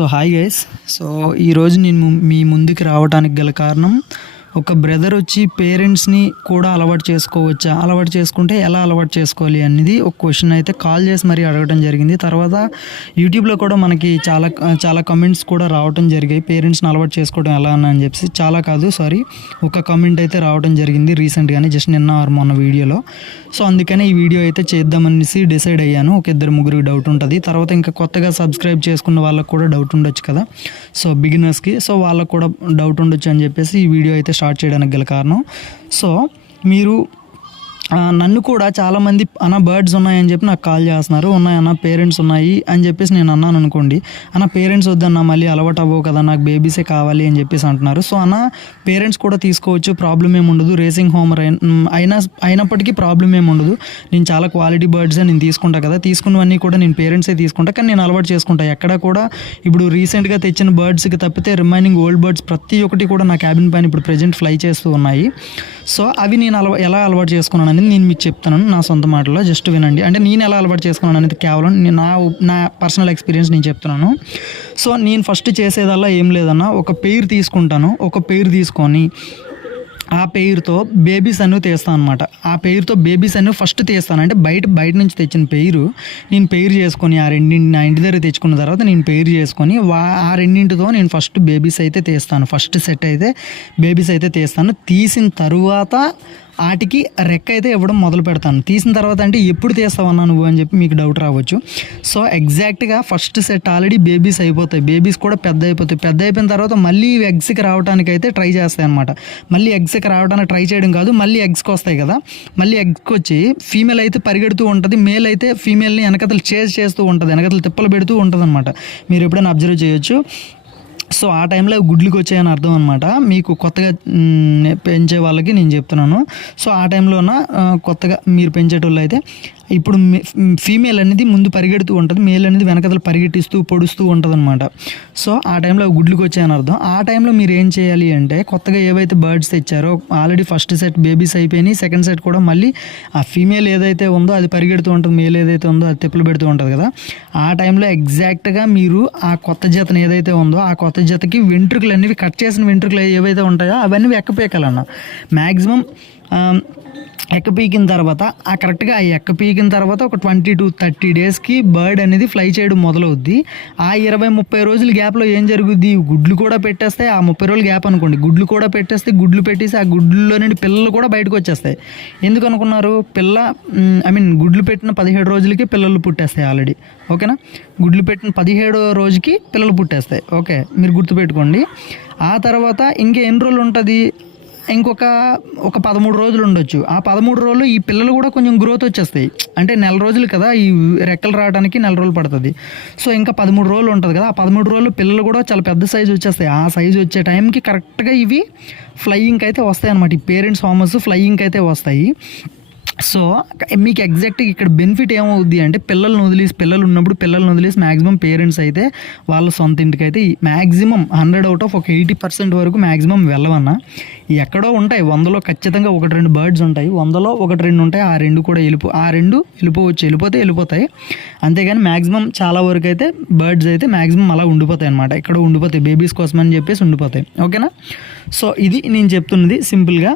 So hi guys. So ఈరోజు నేను మీ ముందుకు రావడానికి గల కారణం ఒక బ్రదర్ వచ్చి పేరెంట్స్ని కూడా అలవాటు చేసుకోవచ్చా? అలవాటు చేసుకుంటే ఎలా అలవాటు చేసుకోవాలి అనేది ఒక క్వశ్చన్ అయితే కాల్ చేసి మరీ అడగడం జరిగింది. తర్వాత యూట్యూబ్లో కూడా మనకి చాలా చాలా కమెంట్స్ కూడా రావడం జరిగాయి. పేరెంట్స్ని అలవాటు చేసుకోవడం ఎలా అని చెప్పేసి. చాలా కాదు సారీ ఒక కమెంట్ అయితే రావడం జరిగింది రీసెంట్గానే జస్ట్ నిన్న ఆర్ మొన్న వీడియోలో. సో అందుకనే ఈ వీడియో అయితే చేద్దామనేసి డిసైడ్ అయ్యాను. ఒక ఇద్దరు ముగ్గురికి డౌట్ ఉంటుంది. తర్వాత ఇంకా కొత్తగా సబ్స్క్రైబ్ చేసుకున్న వాళ్ళకి కూడా డౌట్ ఉండొచ్చు కదా. సో బిగినర్స్కి సో వాళ్ళకు కూడా డౌట్ ఉండొచ్చు అని చెప్పేసి ఈ వీడియో అయితే స్టార్ట్ చేయడానికి గల కారణం. సో మీరు నన్ను కూడా చాలామంది అన్న బర్డ్స్ ఉన్నాయని చెప్పి నాకు కాల్ చేస్తున్నారు. ఉన్నాయన్న పేరెంట్స్ ఉన్నాయి అని చెప్పేసి నేను అన్నాను అనుకోండి. అన్న పేరెంట్స్ వద్దన్న మళ్ళీ అలవాటు అవ్వవు కదా నాకు బేబీసే కావాలి అని చెప్పేసి అంటున్నారు. సో అన్న పేరెంట్స్ కూడా తీసుకోవచ్చు ప్రాబ్లం ఏమి ఉండదు. రేసింగ్ హోమర్ అయినా అయినప్పటికీ ప్రాబ్లం ఏమి ఉండదు. నేను చాలా క్వాలిటీ బర్డ్సే నేను తీసుకుంటా కదా. తీసుకున్నవన్నీ కూడా నేను పేరెంట్సే తీసుకుంటా. కానీ నేను అలవాటు చేసుకుంటా. ఎక్కడ కూడా ఇప్పుడు రీసెంట్గా తెచ్చిన బర్డ్స్కి తప్పితే రిమైనింగ్ ఓల్డ్ బర్డ్స్ ప్రతి ఒక్కటి కూడా నా క్యాబిన్ పైన ఇప్పుడు ప్రజెంట్ ఫ్లై చేస్తూ ఉన్నాయి. సో అవి నేను అలవా ఎలా అలవాటు చేసుకున్నాను అనేది నేను మీకు చెప్తాను నా సొంత మాటలో జస్ట్ వినండి. అంటే నేను ఎలా అలవాటు చేసుకున్నాను అనేది కేవలం నేను నా నా పర్సనల్ ఎక్స్పీరియన్స్ నేను చెప్తున్నాను. సో నేను ఫస్ట్ చేసేదల్లా ఏం లేదన్నా ఒక పేరు తీసుకుంటాను. ఒక పేరు తీసుకొని ఆ పెయిర్తో బేబీస్ అన్ని తీస్తాను అనమాట ఆ పెయిర్తో బేబీస్ అన్ని ఫస్ట్ తీస్తాను. అంటే బయట బయట నుంచి తెచ్చిన పేరు నేను పెయిర్ చేసుకొని ఆ రెండింటి నా ఇంటి దగ్గర తెచ్చుకున్న తర్వాత నేను పెయిర్ చేసుకొని వా ఆ రెండింటితో నేను ఫస్ట్ బేబీస్ అయితే తీస్తాను. ఫస్ట్ సెట్ అయితే బేబీస్ అయితే తీస్తాను. తీసిన తరువాత వాటికి రెక్క అయితే ఇవ్వడం మొదలు పెడతాను. తీసిన తర్వాత అంటే ఎప్పుడు తీస్తావన్నా నువ్వు అని చెప్పి మీకు డౌట్ రావచ్చు. సో ఎగ్జాక్ట్గా ఫస్ట్ సెట్ ఆల్రెడీ బేబీస్ అయిపోతాయి. బేబీస్ కూడా పెద్ద అయిపోతాయి. పెద్ద అయిపోయిన తర్వాత మళ్ళీ ఎగ్స్కి రావడానికి అయితే ట్రై చేస్తాయి అనమాట మళ్ళీ ఎగ్స్కి రావడానికి ట్రై చేయడం కాదు మళ్ళీ ఎగ్స్కి వస్తాయి కదా. మళ్ళీ ఎగ్స్కి వచ్చి ఫీమేల్ అయితే పరిగెడుతూ ఉంటుంది. మేల్ అయితే ఫీమేల్ని వెనకతలు చేజ్ చేస్తూ ఉంటుంది. వెనకతలు తిప్పలు పెడుతూ ఉంటుంది అనమాట మీరు ఎప్పుడైనా అబ్జర్వ్ చేయొచ్చు. సో ఆ టైంలో అవి గుడ్లకు వచ్చాయని అర్థం అనమాట మీకు కొత్తగా పెంచే వాళ్ళకి నేను చెప్తున్నాను. సో ఆ టైంలోన కొత్తగా మీరు పెంచేటోళ్ళు అయితే ఇప్పుడు ఫీమేల్ అనేది ముందు పరిగెడుతూ ఉంటుంది మేల్ అనేది వెనకదలు పరిగెట్టిస్తూ పొడుస్తూ ఉంటుంది అనమాట సో ఆ టైంలో గుడ్లకు వచ్చాయని అర్థం. ఆ టైంలో మీరు ఏం చేయాలి అంటే కొత్తగా ఏవైతే బర్డ్స్ తెచ్చారో ఆల్రెడీ ఫస్ట్ సెట్ బేబీస్ అయిపోయినాయి సెకండ్ సెట్ కూడా మళ్ళీ ఆ ఫీమేల్ ఏదైతే ఉందో అది పరిగెడుతూ ఉంటుంది మేల్ ఏదైతే ఉందో అది తెప్పులు పెడుతూ ఉంటుంది కదా. ఆ టైంలో ఎగ్జాక్ట్గా మీరు ఆ కొత్త జతను ఏదైతే ఉందో ఆ కొత్త జతకి వెంట్రుకలు అనేవి కట్ చేసిన వెంట్రుకలు ఏవైతే ఉంటాయో అవన్నీ ఎక్కపేకాలన్న. మ్యాక్సిమం ఎక్క పీకిన తర్వాత ఆ కరెక్ట్గా ఆ ఎక్క పీకిన తర్వాత ఒక ట్వంటీ టు థర్టీ డేస్కి బర్డ్ అనేది ఫ్లై చేయడం మొదలవుద్ది. ఆ ఇరవై ముప్పై రోజుల గ్యాప్లో ఏం జరుగుద్ది? గుడ్లు కూడా పెట్టేస్తాయి. ఆ ముప్పై రోజుల గ్యాప్ అనుకోండి గుడ్లు కూడా పెట్టేస్తే గుడ్లు పెట్టేసి ఆ గుడ్లలో నుండి పిల్లలు కూడా బయటకు వచ్చేస్తాయి. ఎందుకు అనుకున్నారు? పిల్ల ఐ మీన్ గుడ్లు పెట్టిన పదిహేడు రోజులకి పిల్లలు పుట్టేస్తాయి ఆల్రెడీ ఓకేనా గుడ్లు పెట్టిన పదిహేడో రోజుకి పిల్లలు పుట్టేస్తాయి. ఓకే మీరు గుర్తుపెట్టుకోండి. ఆ తర్వాత ఇంకా ఎన్ని రోజులు ఉంటుంది? ఇంకొక ఒక పదమూడు రోజులు ఉండొచ్చు. ఆ పదమూడు రోజులు ఈ పిల్లలు కూడా కొంచెం గ్రోత్ వచ్చేస్తాయి. అంటే నెల రోజులు కదా ఈ రెక్కలు రావడానికి నెల రోజులు పడుతుంది. సో ఇంకా పదమూడు రోజులు ఉంటుంది కదా ఆ పదమూడు రోజులు పిల్లలు కూడా చాలా పెద్ద సైజు వచ్చేస్తాయి. ఆ సైజు వచ్చే టైంకి కరెక్ట్గా ఇవి ఫ్లయింగ్కి అయితే వస్తాయి అనమాట ఈ పేరెంట్స్ హోమర్స్ ఫ్లయింగ్కి అయితే వస్తాయి. సో మీకు ఎగ్జాక్ట్గా ఇక్కడ బెనిఫిట్ ఏమవుద్ది అంటే పిల్లల్ని వదిలేసి పిల్లలు ఉన్నప్పుడు పిల్లల్ని వదిలేసి మ్యాక్సిమం పేరెంట్స్ అయితే వాళ్ళ సొంత ఇంటికి అయితే మ్యాక్సిమం హండ్రెడ్ అవుట్ ఆఫ్ ఒక ఎయిటీ పర్సెంట్ వరకు మ్యాక్సిమం వెళ్ళవన్నా. ఎక్కడో ఉంటాయి వందలో ఖచ్చితంగా ఒకటి రెండు బర్డ్స్ ఉంటాయి వందలో ఒకటి రెండు ఉంటాయి ఆ రెండు కూడా వెళ్ళిపో ఆ రెండు వెళ్ళిపోవచ్చు వెళ్ళిపోతే వెళ్ళిపోతాయి. అంతేగాని మ్యాక్సిమం చాలా వరకు అయితే బర్డ్స్ అయితే మ్యాక్సిమం అలా ఉండిపోతాయి అనమాట ఇక్కడ ఉండిపోతాయి బేబీస్ కోసం అని చెప్పేసి ఉండిపోతాయి. ఓకేనా? సో ఇది నేను చెప్తున్నది సింపుల్గా.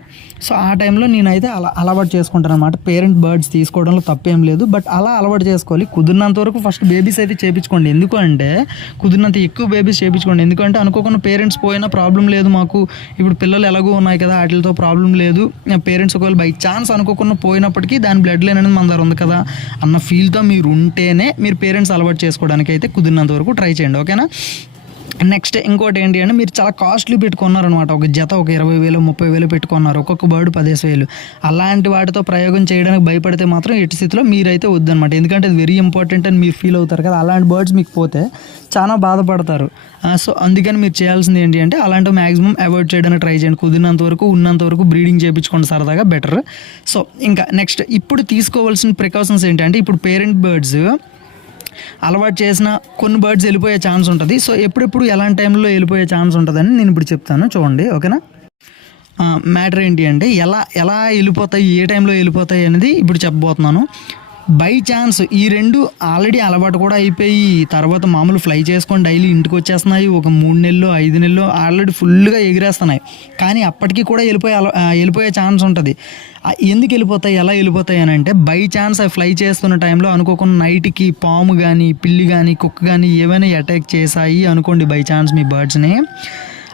సో ఆ టైంలో నేనైతే అలా అలవాటు చేసుకుంటాను అనమాట పేరెంట్ బర్డ్స్ తీసుకోవడంలో తప్పేం లేదు. బట్ అలా అలవాటు చేసుకోవాలి. కుదిరినంత వరకు ఫస్ట్ బేబీస్ అయితే చేపించుకోండి. ఎందుకు అంటే కుదిరినంత ఎక్కువ బేబీస్ చేపించుకోండి. ఎందుకంటే అనుకోకుండా పేరెంట్స్ పోయినా ప్రాబ్లం లేదు మాకు. ఇప్పుడు పిల్లలు ఎలాగో ఉన్నాయి కదా వాటితో ప్రాబ్లం లేదు. పేరెంట్స్ ఒకవేళ బై ఛాన్స్ అనుకోకుండా పోయినప్పటికీ దాని బ్లడ్ లైన్ అనేది మన దగ్గర ఉంది కదా అన్న ఫీల్తో మీరు ఉంటేనే మీరు పేరెంట్స్ అలవాటు చేసుకోవడానికి అయితే కుదిరినంత వరకు ట్రై చేయండి. ఓకేనా? నెక్స్ట్ ఇంకోటి ఏంటి అంటే మీరు చాలా కాస్ట్లీ పెట్టుకున్నారనమాట ఒక జత ఒక ఇరవై వేలు ముప్పై వేలు పెట్టుకున్నారు. ఒక్కొక్క బర్డ్ పదిహేను వేలు. అలాంటి వాటితో ప్రయోగం చేయడానికి భయపడితే మాత్రం ఎట్టి స్థితిలో మీరైతే వద్దనమాట ఎందుకంటే అది వెరీ ఇంపార్టెంట్ అని మీరు ఫీల్ అవుతారు కదా. అలాంటి బర్డ్స్ మీకు పోతే చాలా బాధపడతారు. సో అందుకని మీరు చేయాల్సింది ఏంటి అంటే అలాంటివి మ్యాక్సిమం అవాయిడ్ చేయడానికి ట్రై చేయండి. కుదిరినంత వరకు ఉన్నంత వరకు బ్రీడింగ్ చేయించుకోండి సరదాగా బెటర్ సో ఇంకా నెక్స్ట్ ఇప్పుడు తీసుకోవాల్సిన ప్రికాషన్స్ ఏంటంటే ఇప్పుడు పేరెంట్ బర్డ్స్ అలవాటు చేసిన కొన్ని బర్డ్స్ వెళ్ళిపోయే ఛాన్స్ ఉంటుంది. సో ఎప్పుడెప్పుడు ఎలాంటి టైంలో వెళ్ళిపోయే ఛాన్స్ ఉంటుందని నేను ఇప్పుడు చెప్తాను. చూడండి ఓకేనా? మ్యాటర్ ఏంటి అంటే ఎలా ఎలా వెళ్ళిపోతాయి ఏ టైంలో వెళ్ళిపోతాయి అనేది ఇప్పుడు చెప్పబోతున్నాను. బై ఛాన్స్ ఈ రెండు ఆల్రెడీ అలవాటు కూడా అయిపోయి తర్వాత మామూలు ఫ్లై చేసుకొని డైలీ ఇంటికి వచ్చేస్తున్నాయి. ఒక మూడు నెలలు ఐదు నెలలు ఆల్రెడీ ఫుల్గా ఎగిరేస్తున్నాయి. కానీ అప్పటికి కూడా వెళ్ళిపోయే అల- వెళ్ళిపోయే ఛాన్స్ ఉంటుంది. ఎందుకు వెళ్ళిపోతాయి? ఎలా వెళ్ళిపోతాయి అని అంటే బై ఛాన్స్ అవి ఫ్లై చేస్తున్న టైంలో అనుకోకుండా నైట్కి పాము కానీ పిల్లి కానీ కుక్క కానీ ఏవైనా అటాక్ చేశాయి అనుకోండి బై ఛాన్స్ మీ బర్డ్స్ని.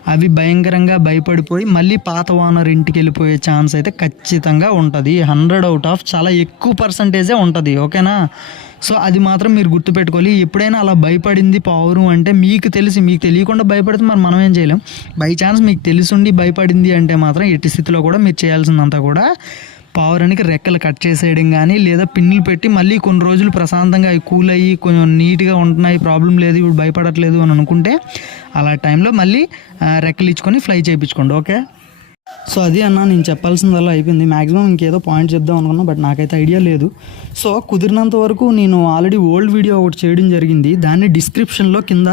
అవి భయంకరంగా భయపడిపోయి మళ్ళీ పాత ఓనర్ ఇంటికి వెళ్ళిపోయే ఛాన్స్ అయితే ఖచ్చితంగా ఉంటుంది. హండ్రెడ్ అవుట్ ఆఫ్ చాలా ఎక్కువ పర్సంటేజే ఉంటుంది. ఓకేనా? సో అది మాత్రం మీరు గుర్తుపెట్టుకోవాలి. ఎప్పుడైనా అలా భయపడింది పావురు అంటే మీకు తెలిసి మీకు తెలియకుండా భయపడితే మరి మనం ఏం చేయలేం. బై ఛాన్స్ మీకు తెలిసుండి భయపడింది అంటే మాత్రం ఎట్టి స్థితిలో కూడా మీరు చేయాల్సిందంతా కూడా పావురానికి రెక్కలు కట్ చేసేయడం కానీ లేదా పిన్నులు పెట్టి మళ్ళీ కొన్ని రోజులు ప్రశాంతంగా అవి కూల్ అయ్యి కొంచెం నీట్గా ఉంటున్నాయి ప్రాబ్లం లేదు ఇప్పుడు భయపడట్లేదు అని అనుకుంటే అలా టైంలో మళ్ళీ రెక్కలు ఇచ్చుకొని ఫ్లై చేయించుకోండి ఓకే? సో అది అన్న నేను చెప్పాల్సిందల్లా అయిపోయింది. మ్యాక్సిమం ఇంకేదో పాయింట్ చెప్దాం అనుకున్నా బట్ నాకైతే ఐడియా లేదు. సో కుదిరినంత వరకు నేను ఆల్రెడీ ఓల్డ్ వీడియో ఒకటి చేయడం జరిగింది. దాన్ని డిస్క్రిప్షన్లో కింద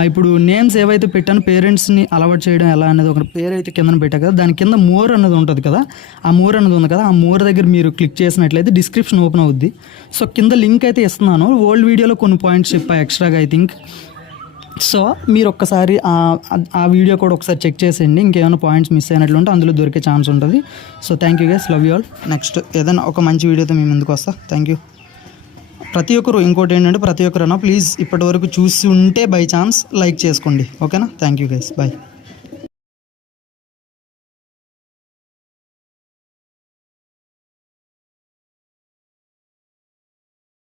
ఇప్పుడు నేమ్స్ ఏవైతే పెట్టానో పేరెంట్స్ని అలవాటు చేయడం ఎలా అనేది ఒక పేరు అయితే కింద పెట్టా కదా దాని కింద మోర్ అన్నది ఉంటుంది కదా ఆ మోర్ అన్నది ఉంది కదా ఆ మోర్ దగ్గర మీరు క్లిక్ చేసినట్లయితే డిస్క్రిప్షన్ ఓపెన్ అవుద్ది. సో కింద లింక్ అయితే ఇస్తున్నాను. ఓల్డ్ వీడియోలో కొన్ని పాయింట్స్ చెప్పా ఎక్స్ట్రాగా ఐ థింక్ సో మీరు ఒక్కసారి ఆ- వీడియో కూడా ఒకసారి చెక్ చేసేయండి. ఇంకేమైనా పాయింట్స్ మిస్ అయినట్లు ఉంటే అందులో దొరికే ఛాన్స్ ఉంటుంది. So thank you guys love you all next ఏదైనా ఒక మంచి వీడియోతో మీ ముందుకు వస్తా. థ్యాంక్ యూ ప్రతి ఒక్కరు ఇంకోటి ఏంటంటే ప్రతి ఒక్కరైనా ప్లీజ్ ఇప్పటి వరకు చూసి ఉంటే బై ఛాన్స్ లైక్ చేసుకోండి. ఓకేనా థ్యాంక్ యూ గైస్ బాయ్